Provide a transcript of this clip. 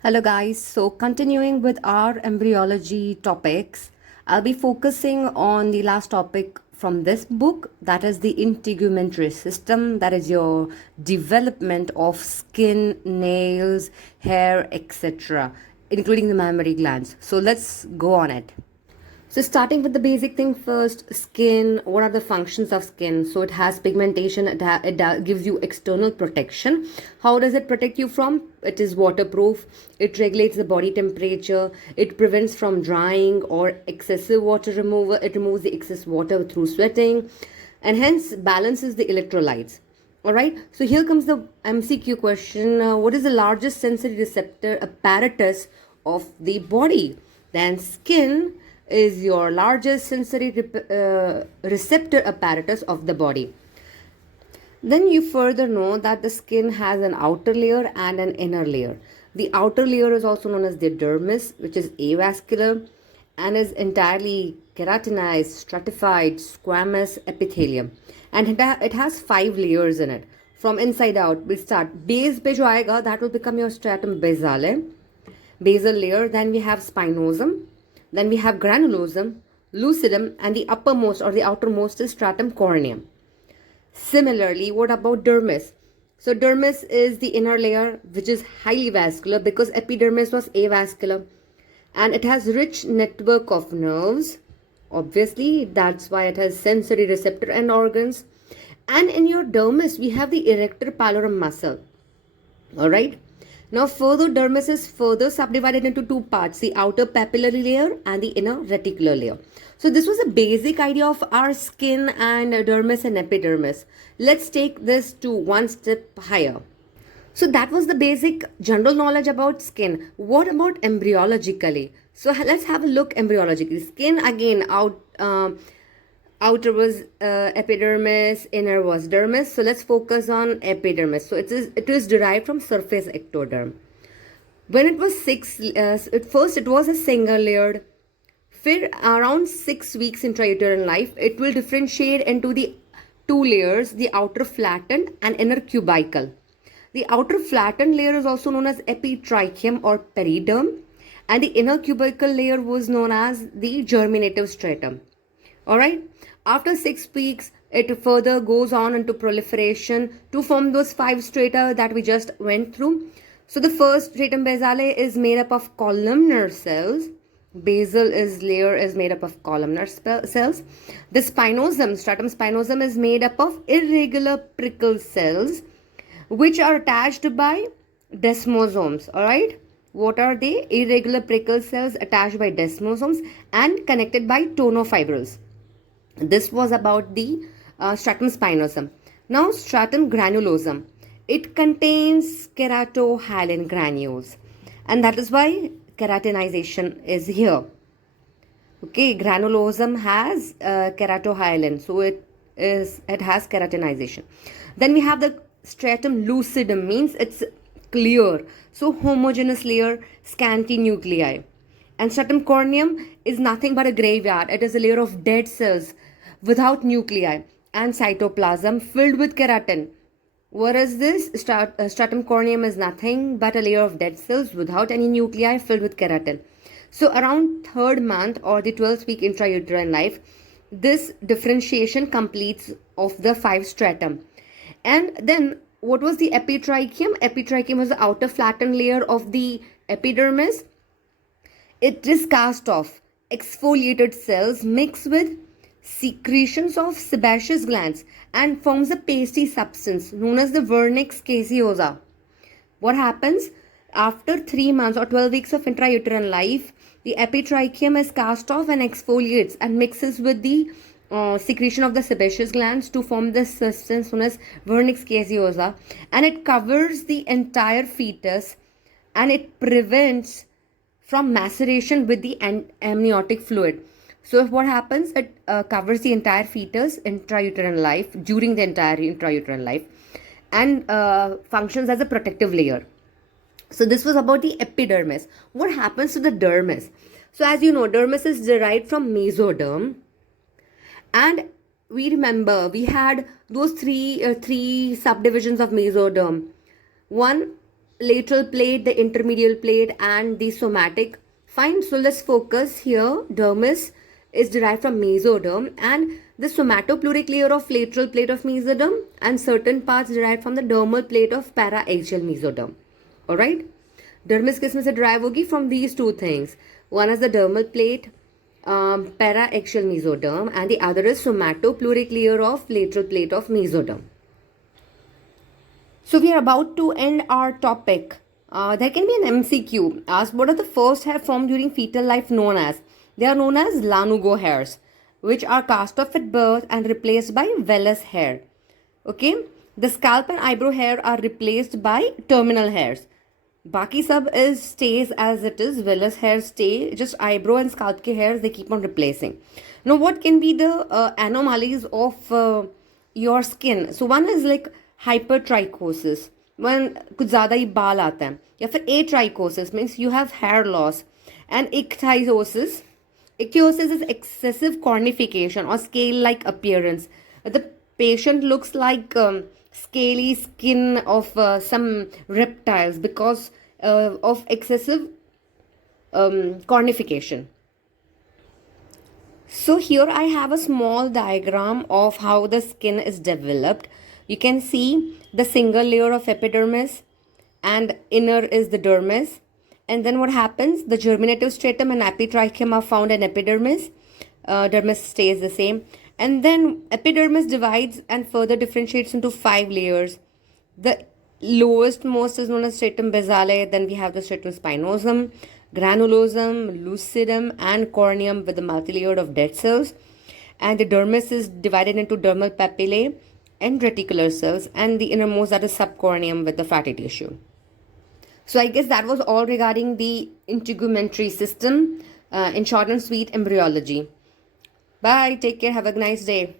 Hello guys, so continuing with our embryology topics, I'll be focusing on the last topic from this book, that is the integumentary system, that is your development of skin, nails, hair, etc., including the mammary glands. So let's go on it. So starting with the basic thing first, skin, what are the functions of skin? So it has pigmentation, it gives you external protection. How does it protect you from? It is waterproof, it regulates the body temperature, it prevents from drying or excessive water removal, it removes the excess water through sweating, and hence balances the electrolytes. Alright, so here comes the MCQ question. What is the largest sensory receptor apparatus of the body? Then skin is your largest sensory receptor apparatus of the body. Then you further know that the skin has an outer layer and an inner layer. The outer layer is also known as the dermis, which is avascular and is entirely keratinized, stratified, squamous epithelium. And it has 5 layers in it. From inside out, we'll start. Base pe jo aayega, that will become your stratum basale, basal layer. Then we have spinosum. Then we have granulosum, lucidum, and the uppermost or the outermost is stratum corneum. Similarly, what about dermis? So dermis is the inner layer, which is highly vascular because epidermis was avascular, and it has rich network of nerves. Obviously, that's why it has sensory receptor and organs. And in your dermis, we have the erector pallidum muscle. All right. Now further, dermis is further subdivided into 2 parts, the outer papillary layer and the inner reticular layer. So this was a basic idea of our skin and dermis and epidermis. Let's take this to one step higher. So that was the basic general knowledge about skin. What about embryologically? So let's have a look embryologically. Skin again, outer was epidermis, inner was dermis. So let's focus on epidermis. So it is derived from surface ectoderm. When it was first it was a single layered. For around 6 weeks intrauterine life, it will differentiate into the 2 layers, the outer flattened and inner cubical. The outer flattened layer is also known as epitracheum or periderm, and the inner cubical layer was known as the germinative stratum. Alright, after 6 weeks, it further goes on into proliferation to form those 5 strata that we just went through. So the first stratum basale is made up of columnar cells. Basal layer is made up of columnar cells. The spinosum, stratum spinosum, is made up of irregular prickle cells, which are attached by desmosomes. Alright, what are they? Irregular prickle cells attached by desmosomes and connected by tonofibrils. This was about the stratum spinosum. Now stratum granulosum. It contains keratohyalin granules, and that is why keratinization is here. Okay, granulosum has keratohyalin, so it has keratinization. Then we have the stratum lucidum, means it's clear, so homogeneous layer, scanty nuclei. And stratum corneum is nothing but a graveyard. It is a layer of dead cells without nuclei and cytoplasm filled with keratin. Whereas this stratum corneum is nothing but a layer of dead cells without any nuclei filled with keratin. So around 3rd month or the 12th week intrauterine life, this differentiation completes of the 5 stratum. And then what was the epitracheum? Epitracheum was the outer flattened layer of the epidermis. It is cast off exfoliated cells mixed with secretions of sebaceous glands and forms a pasty substance known as the vernix caseosa. What happens? After 3 months or 12 weeks of intrauterine life, the epitracheum is cast off and exfoliates and mixes with the secretion of the sebaceous glands to form this substance known as vernix caseosa, and it covers the entire fetus and it prevents from maceration with the amniotic fluid. So what happens? It covers the entire fetus intrauterine life, during the entire intrauterine life, and functions as a protective layer. So this was about the epidermis. What happens to the dermis? So as you know, dermis is derived from mesoderm, and we remember we had those three subdivisions of mesoderm. One lateral plate, the intermedial plate, and the somatic. Fine, so let's focus here. Dermis is derived from mesoderm, and the somatopleuric layer of lateral plate of mesoderm, and certain parts derived from the dermal plate of paraaxial mesoderm. Alright? Dermis किसमें से derive होगी? From these two things. One is the dermal plate, paraaxial mesoderm, and the other is somatopleuric layer of lateral plate of mesoderm. So we are about to end our topic. There can be an MCQ asked, what are the first hair formed during fetal life known as? They are known as lanugo hairs, which are cast off at birth and replaced by vellus hair. Okay, the scalp and eyebrow hair are replaced by terminal hairs. Baki sab is stays as it is. Vellus hair stay. Just eyebrow and scalp ke hairs they keep on replacing. Now, what can be the anomalies of your skin? So one is like hypertrichosis. When कुछ ज़्यादा ही बाल आता है, या फिर atrichosis means you have hair loss, and ichthyosis. Ichthyosis is excessive cornification or scale-like appearance. The patient looks like scaly skin of some reptiles because of excessive cornification. So here I have a small diagram of how the skin is developed. You can see the single layer of epidermis, and inner is the dermis. And then what happens? The germinative stratum and epitrichum are found in epidermis. Dermis stays the same. And then epidermis divides and further differentiates into 5 layers. The lowest most is known as stratum basale. Then we have the stratum spinosum, granulosum, lucidum, and corneum with the multilayered of dead cells. And the dermis is divided into dermal papillae and reticular cells, and the innermost, that is subcorneum with the fatty tissue. So I guess that was all regarding the integumentary system, in short and sweet, embryology. Bye, take care, have a nice day.